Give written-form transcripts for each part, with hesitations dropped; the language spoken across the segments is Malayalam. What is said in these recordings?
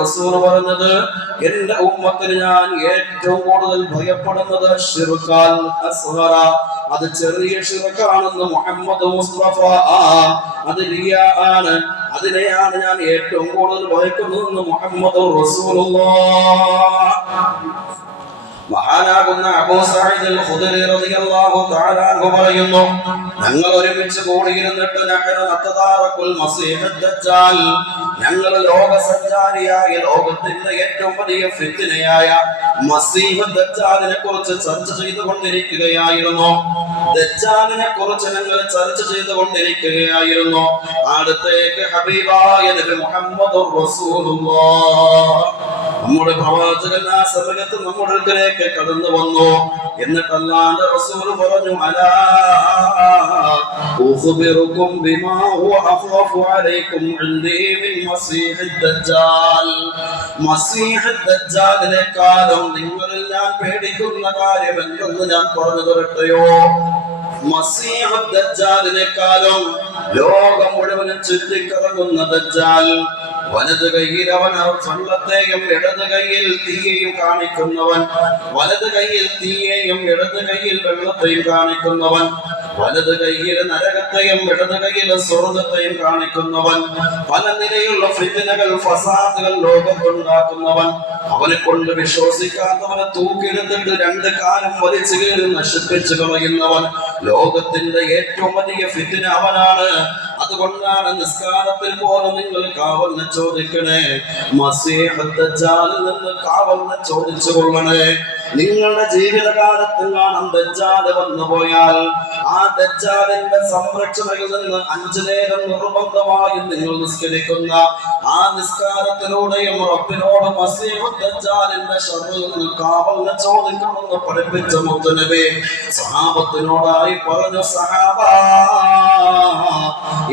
റസൂൽ പറഞ്ഞത് എന്റെ ഉമ്മത്തിന് ഞാൻ ഏറ്റവും കൂടുതൽ ഭയപ്പെടുന്നത് ശിർക്കാൽ അസ്ഗറ, അത് ചെറിയ ശിർക്കാണെന്ന് മുഹമ്മദ് മുസ്തഫ. അത് റിയാ ആണ്, അതിനെയാണ് ഞാൻ ഏറ്റവും കൂടുതൽ ഭയക്കുന്നതെന്ന് മുഹമ്മദ് റസൂലുള്ളാഹ്. മഹാനാകുന്ന അബൂ സഈദ് അൽ ഖുദരി റളിയല്ലാഹു തആല അൻഹു പറയുന്നു, ഞങ്ങൾ ഒരുമിച്ച് കൂടിയിരുന്നിട്ട് ദജ്ജാൽ, ഞങ്ങൾ ലോകസഞ്ചാരിയായ ലോകത്തിന്റെ ഏറ്റവും വലിയ ഫിത്നയായ മസീഹ് ദജ്ജാലിനെ കുറിച്ച് ചർച്ച ചെയ്തുകൊണ്ടിരിക്കുകയായിരുന്നു. ദജ്ജാലിനെ കുറിച്ച് ഞങ്ങൾ ചർച്ച ചെയ്തുകൊണ്ടിരിക്കുകയായിരുന്നു. അടുത്തേക്ക് ഹബീബായ നബി മുഹമ്മദുർ റസൂലുള്ളാഹ്, നമ്മുടെ പ്രവാചകൻ ആ സമയത്ത് നമ്മുടെ അടുക്കലേക്ക് കടന്നു വന്നു. എന്നിട്ട് അല്ലാഹുവിന്റെ റസൂൽ പറഞ്ഞു, അലാ ഉഖ്ബിറുകും ബിമാ ഹുവ അഖ്വഫു അലൈക്കും ഇൻദി മിൻ മസീഹ് ദജ്ജാൽ. മസീഹ് ദജ്ജാലിനെക്കാളും നിങ്ങളിൽ ഞാൻ പേടിക്കുന്ന കാര്യം എന്തെന്ന് ഞാൻ പറഞ്ഞു തരട്ടെയോ? മസീഹ് ദജ്ജാലിനെക്കാളും ലോകം മുഴുവനും ചുറ്റിക്കറങ്ങുന്ന ദജ്ജാൽ, വലത് കൈയിൽ അവൻ വെള്ളത്തെയും ഇടത് കൈയിൽ തീയെയും കാണിക്കുന്നവൻ, വലത് കൈയിൽ തീയെയും ഇടത് കൈയിൽ വെള്ളത്തെയും കാണിക്കുന്നവൻ, വലത് കൈയിൽ നരകത്തെയും ഇടത് കൈയിൽ സ്വർഗ്ഗത്തെയും കാണിക്കുന്നവൻ, പല നിലയുള്ള ഫിത്നകൾ ഫസാദുകൾ ലോകത്തുണ്ടാക്കുന്നവൻ, അവനെ കൊണ്ട് വിശ്വസിക്കാത്തവനെ തൂക്കിയെടുത്തിട്ട് രണ്ട് കാലം വലിച്ചു കയറി നശിപ്പിച്ചു കളയുന്നവൻ, ലോകത്തിന്റെ ഏറ്റവും വലിയ ഫിത്ന അവനാണ്. അതുകൊണ്ടാണ് നിസ്കാരത്തിൽ പോലെ നിങ്ങൾ കാവലിനെ ചോദിക്കണേ, മസീഹ് ദജ്ജാലിൽ നിന്ന് കാവലിനെ ചോദിച്ചു കൊള്ളണേ. നിങ്ങളുടെ ജീവിതകാലത്ത് കാണാൻ ദജ്ജാൽ വന്നു പോയാൽ ആ ദജ്ജാലിന്റെ സംരക്ഷണയിൽ നിന്ന് 5 നേരം നിർബന്ധമായും നിങ്ങൾ നിസ്കരിക്കുന്ന ആ നിസ്കാരത്തിലൂടെയും റബ്ബിനോട് മസീഹ് ദജ്ജാലിന്റെ ശർറിൽ നിന്ന് കാവലിനെ ചോദിക്കണമെന്ന് പഠിപ്പിച്ച മുത്തനബി സഹാബത്തിനോടായി പറഞ്ഞു, സഹാബാ,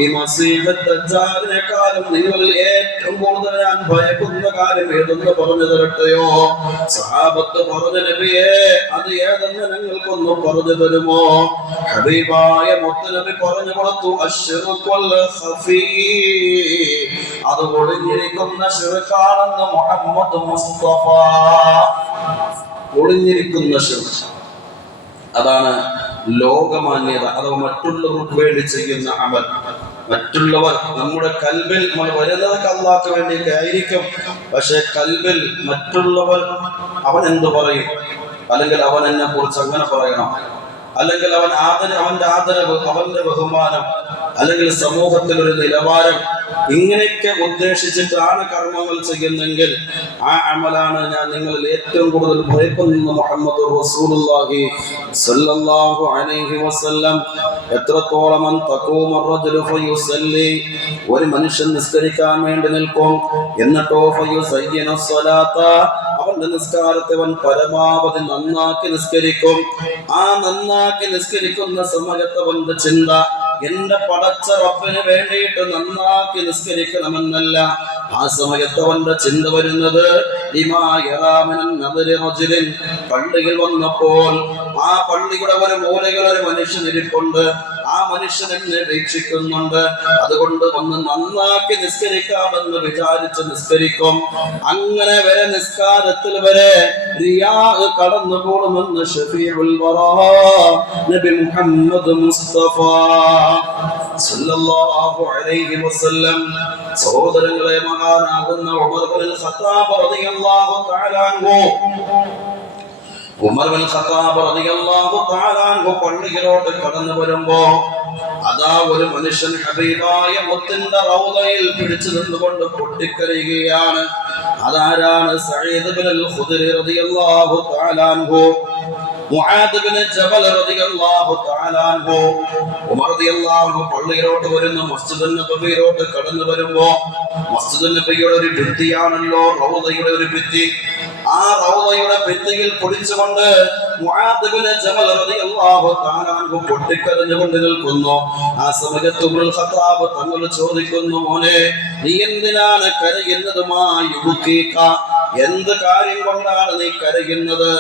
ഈ മസീഹ് ദജ്ജാലിനെക്കാളും നിങ്ങൾ ഏറ്റവും കൂടുതൽ ഞാൻ ഭയക്കുന്ന കാര്യം ഏതെന്ന് പറഞ്ഞു തരട്ടെയോ? സഹാബത്ത് പറഞ്ഞു, നബിയേ, അത് ഏതെന്ന് ഞങ്ങൾക്കൊന്ന് പറഞ്ഞു തരുമോ? ഹബീബായ മുത്തനബി പറഞ്ഞു കൊടുത്തു, അശ്ശിർകുൽ ഖഫീ, അത് ഒളിഞ്ഞിരിക്കുന്ന ശിർക്കാണെന്ന് മുഹമ്മദ് മുസ്തഫ. ഒളിഞ്ഞിരിക്കുന്ന ശിർക്ക്, അതാണ് ലോകമാന്യത, അഥവാ മറ്റുള്ളവർക്ക് വേണ്ടി ചെയ്യുന്ന അമൽ. മറ്റുള്ളവർ നമ്മുടെ കൽബിൽ നമ്മൾ വരുന്നതൊക്കെ അല്ലാഹുവിന് വേണ്ടിയൊക്കെ ആയിരിക്കും, പക്ഷെ കൽബിൽ മറ്റുള്ളവർ അവൻ എന്ത് പറയും, അല്ലെങ്കിൽ അവൻ എന്നെ കുറിച്ച് അങ്ങനെ പറയണം, അല്ലെങ്കിൽ അവന്റെ ആദരവ്, അവന്റെ ബഹുമാനം, അല്ലെങ്കിൽ സമൂഹത്തിൽ ഒരു നിലവാരം, ഇങ്ങനെയൊക്കെ ഉദ്ദേശിച്ചിട്ടാണ് കർമ്മങ്ങൾ ചെയ്യുന്നെങ്കിൽ ആ അമലാണ് ഞാൻ നിങ്ങളിൽ ഏറ്റവും കൂടുതൽ ഭയപ്പെടുന്ന മുഹമ്മദ് റസൂലുള്ളാഹി സ്വല്ലല്ലാഹു അലൈഹി വസല്ലം. എത്രത്തോളം തഖൂമു റജുലു ഫയുസല്ലി, ഒരു മനുഷ്യൻ നിസ്കരിക്കാൻ വേണ്ടി നിൽക്കും, എന്നിട്ടോ ഫയുസയ്യിനു സ്വലാത്ത, അവന്റെ നിസ്കാരത്തെ അവൻ പരമാവധി നന്നാക്കി നിസ്കരിക്കും. ആ നന്നാക്കി നിസ്കരിക്കുന്ന സമയത്ത് അവന്റെ ചിന്ത എന്റെ പടച്ച റബ്ബിന് വേണ്ടിയിട്ട് നന്നാക്കി നിസ്കരിക്കണമെന്നല്ല. ആ സമയത്ത് അവന്റെ ചിന്ത വരുന്നത് പള്ളിയിൽ വന്നപ്പോൾ ആ പള്ളിയുടെ ഒരു മൂലയിൽ ഒരു മനുഷ്യൻ ഇരിപ്പുണ്ട്, ആ മനുഷ്യൻ എന്നെ വീക്ഷിക്കുന്നുണ്ട്, അതുകൊണ്ട് ഒന്ന് നന്നാക്കി നിസ്കരിക്കാമെന്ന് വിചാരിച്ച് നിസ്കരിക്കും. അങ്ങനെ വരെ നിസ്കാരത്തിൽ വരെ റിയാ കടന്നുകൂടുമെന്ന് ശഫീഉൽ വറാ നബി മുഹമ്മദ് മുസ്തഫ സല്ലല്ലാഹു അലൈഹി വസല്ലം. സഹോദരങ്ങളെ, മഹാനാകുന്ന ഉമർ ഇബ്നുൽ ഖത്താബ് റളിയല്ലാഹു തആല അൻഹു, ഉമർ ഇബ്നുൽ ഖത്താബ് റളിയല്ലാഹു തആല അൻഹു പള്ളിയിലോട്ട് കടന്നു വരുമ്പോ അതാ ഒരു മനുഷ്യൻ ഹബീബായ മുത്തിന്റെ റൗളയിൽ പിടിച്ചു നിന്നുകൊണ്ട് പൊട്ടിക്കരയുകയാണ്. അതാരാണ്? സഈദ് ഇബ്നുൽ ഖുദരി റളിയല്ലാഹു തആല അൻഹു, മുആദ് ഇബ്നു ജബൽ റളിയല്ലാഹു തആല അൻഹു. ഉമർ റളിയല്ലാഹു അൻഹു പള്ളിയിലോട്ട് വരുന്നു, മസ്ജിദുൻ നബവിയിലോട്ട് കടന്നു വരുമ്പോ മസ്ജിദുൻ നബവിയുടെ ഒരു ഭിത്തിയാണല്ലോ റൗളയുടെ ഒരു ഭിത്തി. ആ റൗളയുടെ ഭിത്തിയിൽ പൊടിച്ചുകൊണ്ട് മുആദ് ഇബ്നു ജബൽ റളിയല്ലാഹു തആല അൻഹു പൊട്ടിക്കരഞ്ഞുകൊണ്ട് നിൽക്കുന്നു. ആ സമയത്ത് ഉമറുൽ ഖത്താബ് തങ്ങൾ ചോദിക്കുന്നു, മോനെ, നീ എന്തിനാണ് കരയുന്നത്? എന്ത് കാര്യം കൊണ്ടാണ് നീ കരയുന്നത്?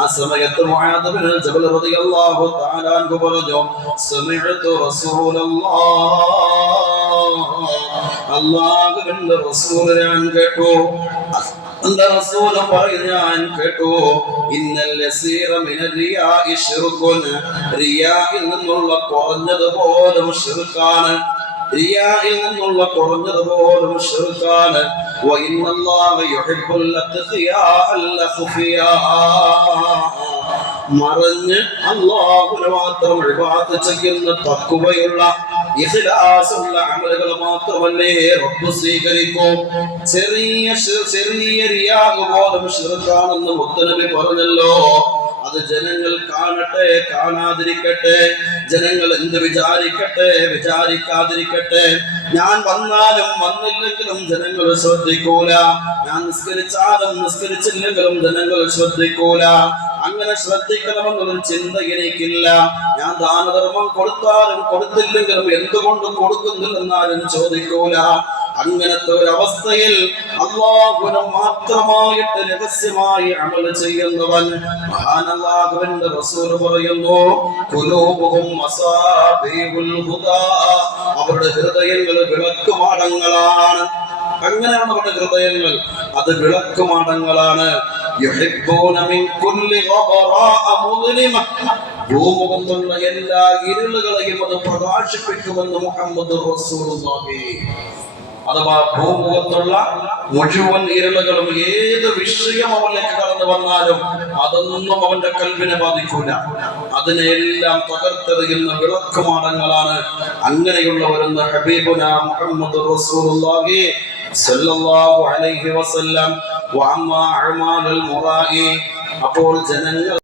ആ സമയത്ത് മുആദ് ഇബ്നു ജബൽ റളിയല്ലാഹു തആല അൻഹു പറഞ്ഞു, സമിഅതു റസൂലല്ലാഹ് അല്ലാഹുവിന്റെ റസൂൽ ഞാൻ കേട്ടു, റസൂൽ പറയുന്നത് ഞാൻ കേട്ടു, ഇന്നൽ യസീറ മിനർ റിയാഇ ശിർകുൻ, റിയാഇൽ നിന്നുള്ള കുറഞ്ഞതുപോലും ശിർക്കാണ്, റിയാഇൽ നിന്നുള്ള കുറഞ്ഞതുപോലും ശിർക്കാണ്. വഇന്നല്ലാഹ യുഹിബ്ബുൽ അത്ഖിയാ അൽ ഖുഫിയാ, മറഞ്ഞ് അല്ലാഹുവിനെ മാത്രം ഇബാദത്ത് ചെയ്യുന്ന തഖ്വയുള്ള ഇഖ്ലാസുള്ള അമലുകൾ മാത്രമല്ലേ റബ്ബ് സ്വീകരിക്കൂ. ചെറിയ റിയാ പോലും ശിർക്കാണെന്ന് മുത്തനബി പറഞ്ഞല്ലോ. അത് ജനങ്ങൾ കാണട്ടെ കാണാതിരിക്കട്ടെ, ജനങ്ങൾ എന്ത് വിചാരിക്കട്ടെ വിചാരിക്കാതിരിക്കട്ടെ, ഞാൻ വന്നാലും വന്നില്ലെങ്കിലും ജനങ്ങൾ ശ്രദ്ധിക്കൂല, ഞാൻ നിസ്കരിച്ചാലും നിസ്കരിച്ചില്ലെങ്കിലും ജനങ്ങൾ ശ്രദ്ധിക്കൂല. അങ്ങനെ ശ്രദ്ധിക്കണമെന്നൊരു ചിന്ത എനിക്കില്ല. ഞാൻ ദാനധർമ്മം കൊടുത്താലും കൊടുത്തില്ലെങ്കിലും എന്തുകൊണ്ട് കൊടുക്കുന്നില്ലെന്നാരും ചോദിക്കൂല. അങ്ങനത്തെ ഒരു അവസ്ഥയിൽ അല്ലാഹുവിനെ മാത്രമായിട്ട് രഹസ്യമായി അമൽ ചെയ്യുന്നവൻ, മഹാനല്ലാഹുവിന്റെ റസൂൽ പറയുന്നു, ഖുലൂബുഹും മസാബീഹുൽ ഹുദാ, അവരുടെ ഹൃദയങ്ങൾ വിളക്കുമാടങ്ങളാണ്. അങ്ങനെയാണ് അവരുടെ ഹൃദയങ്ങൾ, അത് വിളക്കുമാടങ്ങളാണ്. യുഹിബ്ബൂന മിൻ കുല്ലി ഗബറാഅ മുദ്ലിമ, ഭൂമുഖത്തുള്ള എല്ലാ ഇരുളുകളെയും അത് പ്രകാശിപ്പിക്കുമെന്ന് മുഹമ്മദ് റസൂലുള്ളാഹി. അഥവാ ഭൂമുഖത്തുള്ള മുഴുവൻ ഇരുളുകളും ഏത് വിഷയം അവനിലേക്ക് കടന്നു വന്നാലും അതൊന്നും അവന്റെ കൽബിനെ ബാധിക്കൂല, അതിനെല്ലാം തകർത്തെറിയുന്ന വിളക്കുമാടങ്ങളാണ് അങ്ങനെയുള്ളവരെന്ന് ഹബീബുനാ മുഹമ്മദ് റസൂലുള്ളാഹി സ്വല്ലല്ലാഹു അലൈഹി വസല്ലം. വഅമ്മാ അഅ്മാലുൽ മുറാഇ, അപ്പോൾ ജനങ്ങൾ